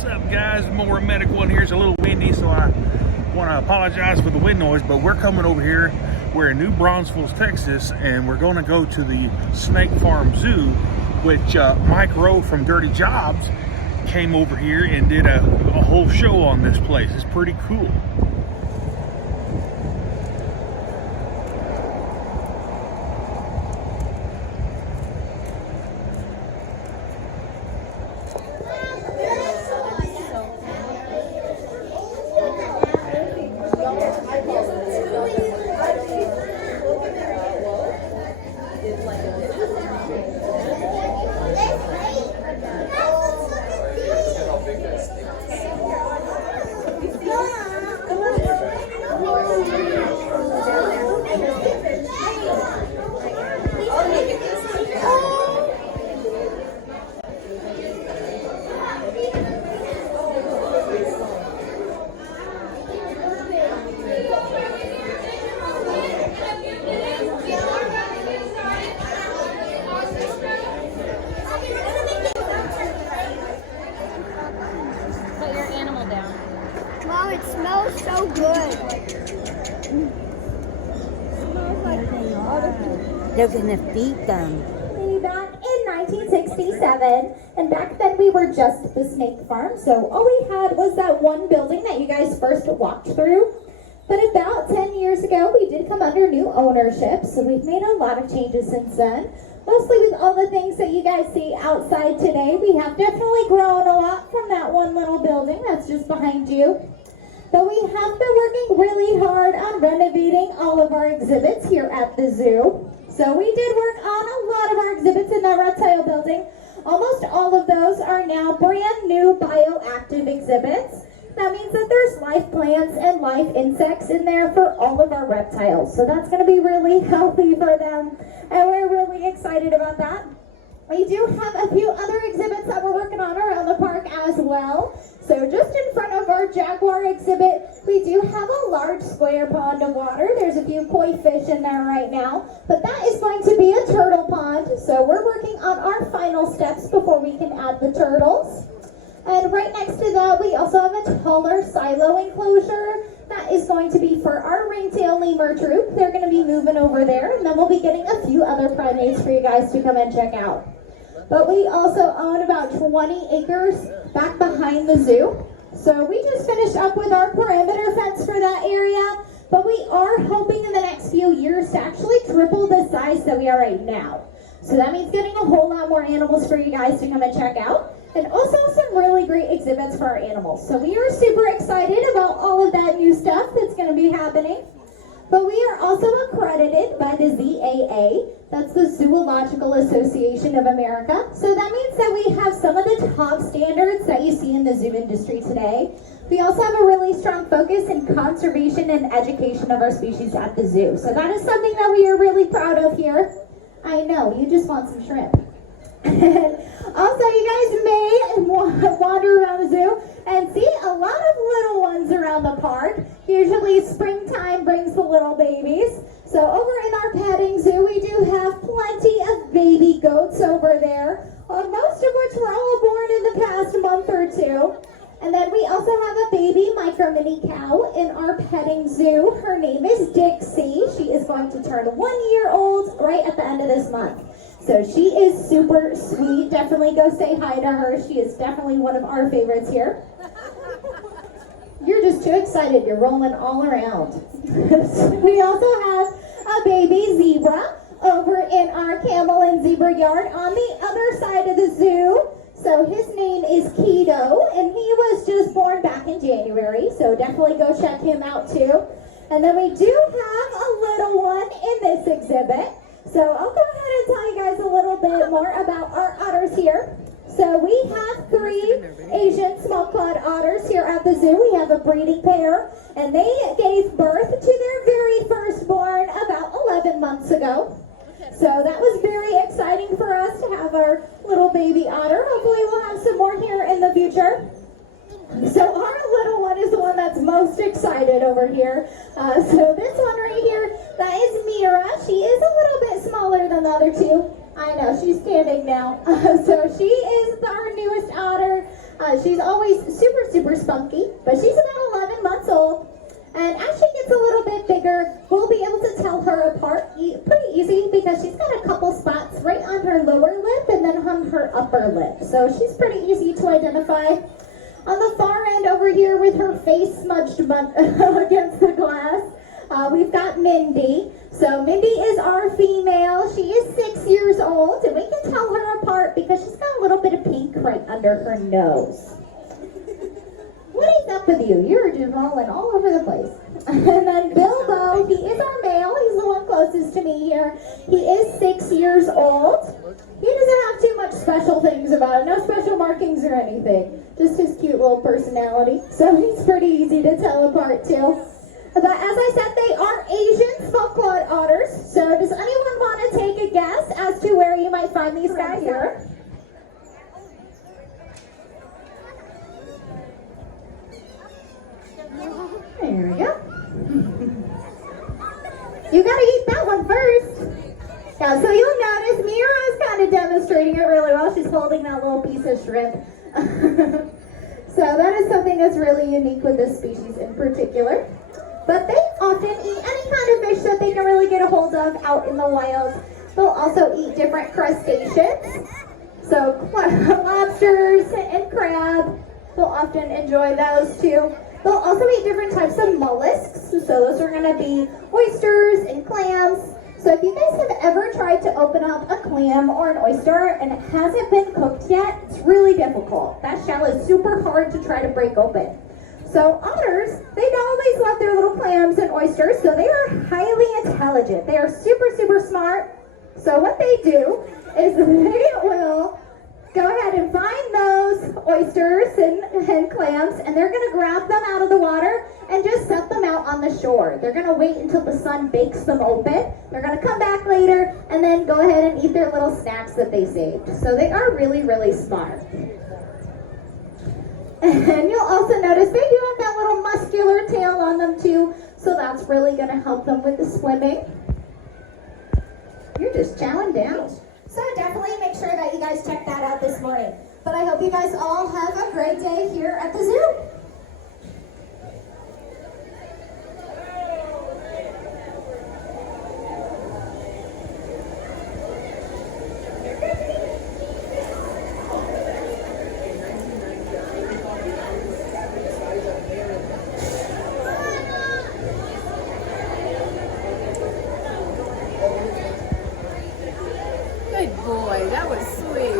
What's up, guys? More Medical in here. It's a little windy, so I want to apologize for the wind noise, but we're coming over here. We're in New Braunfels, Texas, and we're going to go to the Snake Farm Zoo, which Mike Rowe from Dirty Jobs came over here and did a whole show on this place. It's pretty cool. It smells so good. They're gonna feed them. Back in 1967, and back then we were just the snake farm, so all we had was that one building that you guys first walked through. But about 10 years ago, we did come under new ownership, so we've made a lot of changes since then. Mostly with all the things that you guys see outside today, we have definitely grown a lot from that one little building that's just behind you. But we have been working really hard on renovating all of our exhibits here at the zoo. So we did work on a lot of our exhibits in that reptile building. Almost all of those are now brand new bioactive exhibits. That means that there's live plants and live insects in there for all of our reptiles. So that's going to be really healthy for them. And we're really excited about that. We do have a few other exhibits that we're working on around the park as well. So just in front of our jaguar exhibit, we do have a large square pond of water. There's a few koi fish in there right now, but that is going to be a turtle pond. So we're working on our final steps before we can add the turtles. And right next to that, we also have a taller silo enclosure. That is going to be for our ringtail lemur troop. They're going to be moving over there, and then we'll be getting a few other primates for you guys to come and check out. But we also own about 20 acres back behind the zoo. So we just finished up with our perimeter fence for that area, but we are hoping in the next few years to actually triple the size that we are right now. So that means getting a whole lot more animals for you guys to come and check out, and also some really great exhibits for our animals. So we are super excited about all of that new stuff that's going to be happening. But we are also accredited by the ZAA, that's the Zoological Association of America. So that means that we have some of the top standards that you see in the zoo industry today. We also have a really strong focus in conservation and education of our species at the zoo. So that is something that we are really proud of here. I know, you just want some shrimp. Also, you guys may wander around the zoo and see a lot of little ones around the park. Usually springtime brings the little babies. So over in our petting zoo, we do have plenty of baby goats over there, most of which were all born in the past month or two. And then we also have a baby micro mini cow in our petting zoo. Her name is Dixie. She is going to turn 1 year old right at the end of this month. So she is super sweet. Definitely go say hi to her. She is definitely one of our favorites here. You're just too excited. You're rolling all around. We also have a baby zebra over in our camel and zebra yard on the other side of the zoo. So his name is Keto, and he was just born back in January. So definitely go check him out too. And then we do have a little one in this exhibit. So I'll go ahead and tell you guys a little bit more about our otters here. So we have 3 Asian small-clawed otters here at the zoo. We have a breeding pair, and they gave birth to their very firstborn about 11 months ago. So that was very exciting for us to have our little baby otter. Hopefully we'll have some more here in the future. So our little one is the one that's most excited over here. So this one right here, that is Mira. She is a little bit smaller than the other two. I know, she's standing now. So she is our newest otter. She's always super spunky, but she's about 11 months old. And as she gets a little bit bigger, we'll be able to tell her apart pretty easy because she's got a couple spots right on her lower lip and then on her upper lip. So she's pretty easy to identify. On the far end over here with her face smudged against the glass, we've got Mindy. So Mindy is our female. She is 6 years old, and we can tell her apart because she's got a little bit of pink right under her nose. What is up with you? You're just rolling all over the place. And then Bilbo, he is our male. He's the one closest to me here. He is 6 years old. He doesn't have too much special things about him. No special markings or anything. Just his cute little personality. So he's pretty easy to tell apart too. But as I said, they are Asian small-clawed otters. So does anyone want to take a guess as to where you might find these guys here? There we go. You gotta eat that one first. Yeah, so you'll notice Mira's kind of demonstrating it really well. She's holding that little piece of shrimp. So that is something that's really unique with this species in particular. But they often eat any kind of fish that they can really get a hold of out in the wild. They'll also eat different crustaceans. So lobsters and crab, they'll often enjoy those too. They'll also eat different types of mollusks. So those are going to be oysters and clams. So if you guys have ever tried to open up a clam or an oyster and it hasn't been cooked yet, it's really difficult. That shell is super hard to try to break open. So otters, they always love their little clams and oysters, so they are highly intelligent. They are super smart. So what they do is they will go ahead and find those oysters and clams, and they're going to grab them out of the water and just set them out on the shore. They're going to wait until the sun bakes them open. They're going to come back later and then go ahead and eat their little snacks that they saved. So they are really smart. And you'll also notice they do have that little muscular tail on them too, so that's really going to help them with the swimming. You're just chowing down. So definitely make sure that you guys check that out this morning. But I hope you guys all have a great day here at the zoo. Good boy, that was sweet.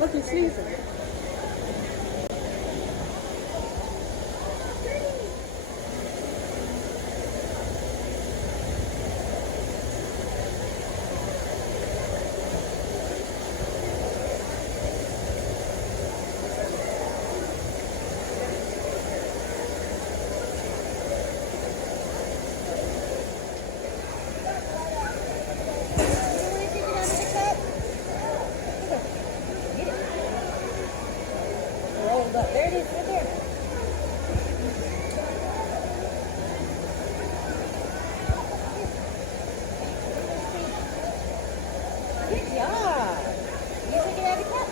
Look, he's sneezing. There it is, right there. Good job. You take it out of the cup.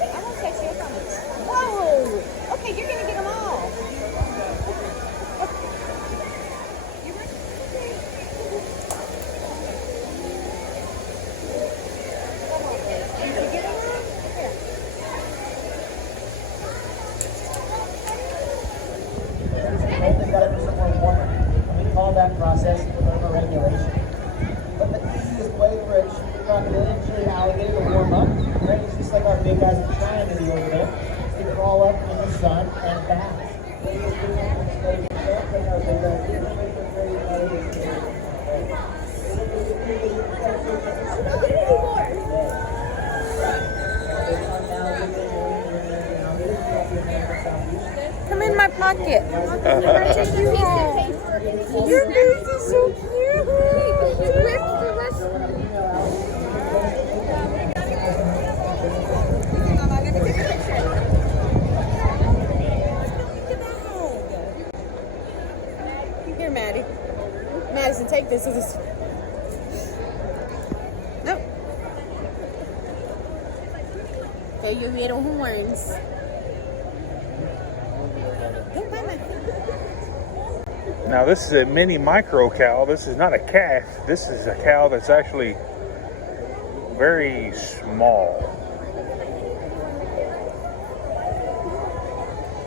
I won't catch you from it. Whoa! Okay, you're gonna get them all. That process with a regulation. But the easiest way for a usually alligator to warm up, right? It's just like our big guys are trying to do over there. They crawl up in the sun and back. Come in my pocket. Your face is so cute. think this is. Nope. Okay, you little horns. Don't bite my finger. Now this is a mini micro cow. This is not a calf. This is a cow that's actually very small.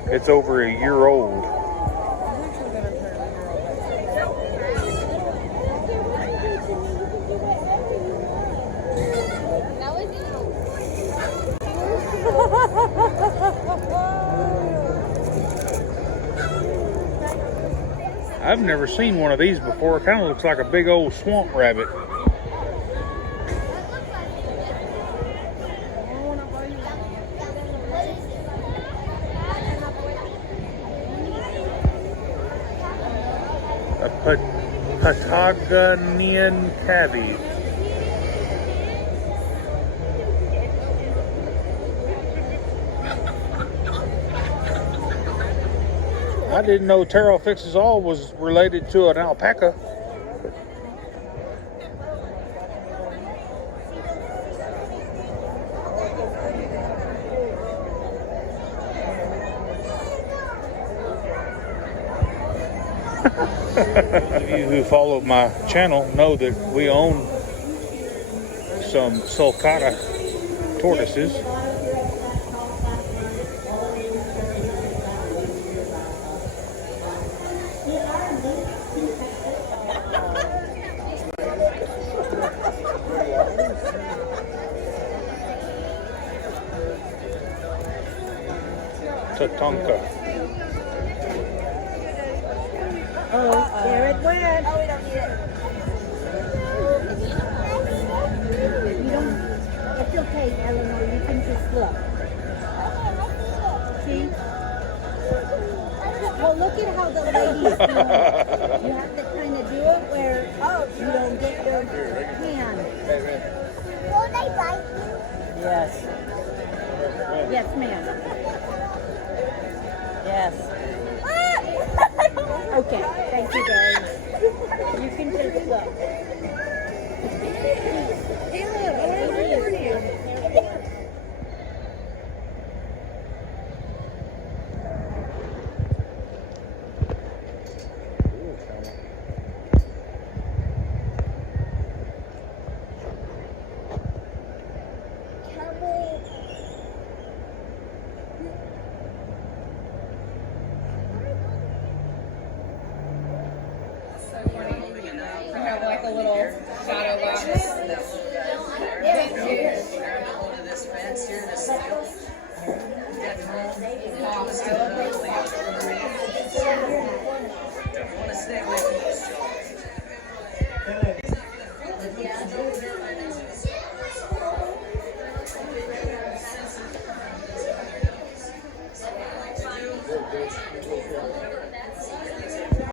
It's over a year old. I've never seen one of these before. It kind of looks like a big old swamp rabbit. A Patagonian tabby. I didn't know Taro Fixes All was related to an alpaca. Those of you who follow my channel know that we own some sulcata tortoises. Tatanka. Oh, there it went. Oh, we don't need it. You don't, it's okay, Eleanor, you can just look. See? Well, look at how the ladies do it. You have to kind of do it where you don't get your hand. Will they bite you? Yes. Yes, ma'am. Yes. Okay, thank you, guys. You can just look. Hey, look, over here. We have like a little shadow box.